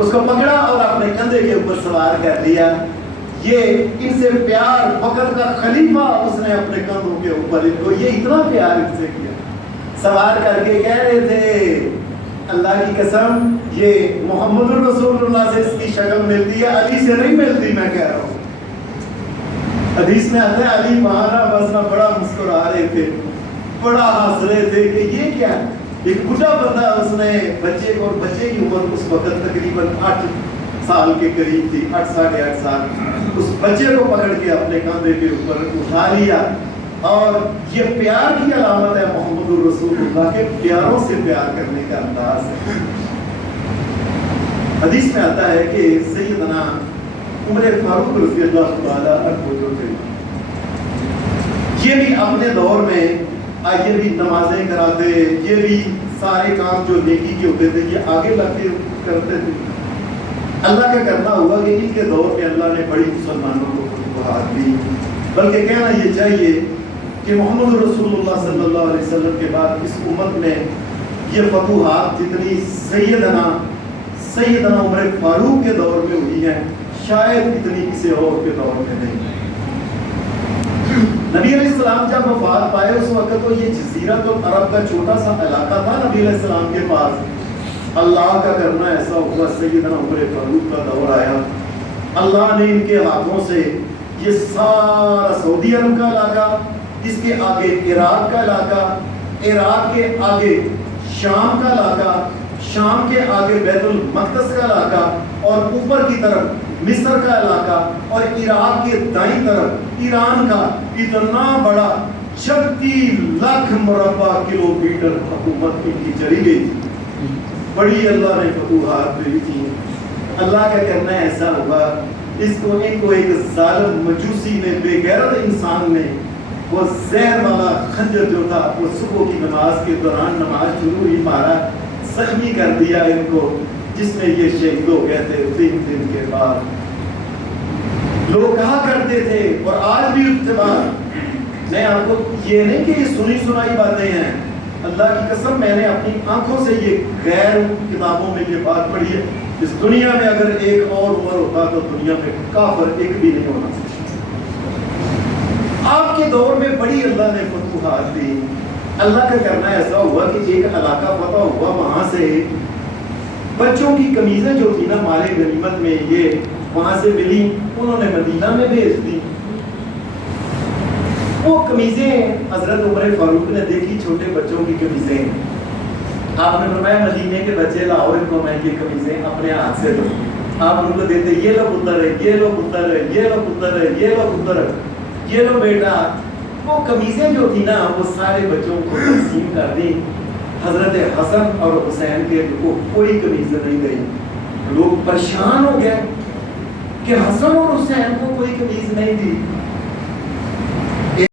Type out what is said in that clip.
اس کو پکڑا اور اپنے کندھے کے اوپر سوار کر لیا. یہ ان سے پیار وقت کا خلیفہ اس نے اپنے کندھوں کے اوپر ان کو یہ اتنا پیار ان سے کیا. سوار کر کے کہہ رہے تھے اللہ کی قسم یہ محمد الرسول اللہ سے اس کی شکل ملتی ہے, علی سے نہیں ملتی. میں کہہ رہا ہوں حدیث میں آتا ہے علی وہاں بس نہ بڑا مسکرا رہے تھے, بڑا ہنس رہے تھے کہ یہ کیا ہے. ایک بڑھا بندہ اس نے بچے کو, اور بچے کی عمر اس وقت تقریباً 8 سال کے قریب تھی, 8 ساڑھے 8 سال. اس بچے کو پکڑ کے اپنے کاندھے کے اوپر اٹھا لیا. اور یہ پیار کی علامت ہے محمد الرسول اللہ کے پیاروں سے پیار کرنے کا انداز ہے. حدیث میں آتا ہے کہ سیدنا عمر فاروق رضی اللہ تعالیٰ عنہ جو تھے یہ بھی اپنے دور میں یہ بھی نمازیں کراتے, یہ بھی سارے کام جو نیکی کے ہوتے تھے یہ آگے لگ کے کرتے تھے. اللہ کا کرنا ہوا کہ ان کے دور میں اللہ نے بڑی مسلمانوں کو فتوحات دی. بلکہ کہنا یہ چاہیے کہ محمد رسول اللہ صلی اللہ علیہ وسلم کے بعد اس امت میں یہ فتوحات جتنی سیدنا عمر فاروق کے دور میں ہوئی ہیں شاید اتنی کسی اور کے دور میں نہیں. نبی علیہ السلام جب وفات پائے اس وقت تو یہ جزیرۃ العرب کا چھوٹا سا علاقہ تھا نبی علیہ السلام کے پاس. اللہ کا کرنا ایسا ہوا سیدنا عمر فاروق کا دور آیا, اللہ نے ان کے ہاتھوں سے یہ سارا سعودی عرب کا علاقہ, اس کے آگے عراق کا علاقہ, عراق کے آگے شام کا علاقہ, شام کے آگے بیت المقدس کا علاقہ, اور اوپر کی طرف مصر کا علاقہ, اور عراق کے دائیں طرف ایران کا اتنا بڑا 36 لاکھ مربع کلومیٹر حکومت ان کی چلی گئی تھی. بڑی اللہ نے فتوحات دی تھی. اللہ کا کرنا ایسا ہوا ان کو ایک ظالم مجوسی نے, بے غیرت انسان نے, وہ زہر والا خنجر جو تھا وہ صبح کی نماز کے دوران نماز شروع ہی مارا, زخمی کر دیا ان کو, جس میں یہ شہید ہو گئے تھے 3 دن کے بعد. لوگ کہا کرتے تھے اور آج بھی اتباع, میں آپ کو یہ نہیں کہ یہ سنی سنائی باتیں ہیں, اللہ کی قسم میں نے اپنی آنکھوں سے یہ غیر کتابوں میں یہ بات پڑھی ہے. اس دنیا میں اگر ایک اور عمر ہوتا تو دنیا میں کافر ایک بھی نہیں ہونا. آپ کے دور میں بڑی اللہ نے فتوحات دی. اللہ کا کرنا ایسا ہوا کہ ایک علاقہ فتح ہوا, وہاں سے بچوں کی قمیضیں جو تھی نا مال غنیمت میں یہ وہاں سے ملی, انہوں نے مدینہ میں بھیج دی. وہ قمیضیں حضرت عمر فاروق نے دیکھی, چھوٹے بچوں کی قمیضیں. آپ نے فرمایا مدینے کے بچے لاؤ ان کو میں یہ قمیضیں اپنے ہاتھ سے دو. آپ ان کو دیتے, یہ لو پتر ہے, یہ لو پتر ہے, یہ لو پتر ہے, یہ لو پتر ہے, یہ لو بیٹا. وہ قمیضیں جو تھی نا وہ سارے بچوں کو تقسیم کر دی. حضرت حسن اور حسین کے کو کوئی قمیض نہیں گئی. لوگ پریشان ہو گئے کہ حسن اور حسین کو کوئی قمیض نہیں دی.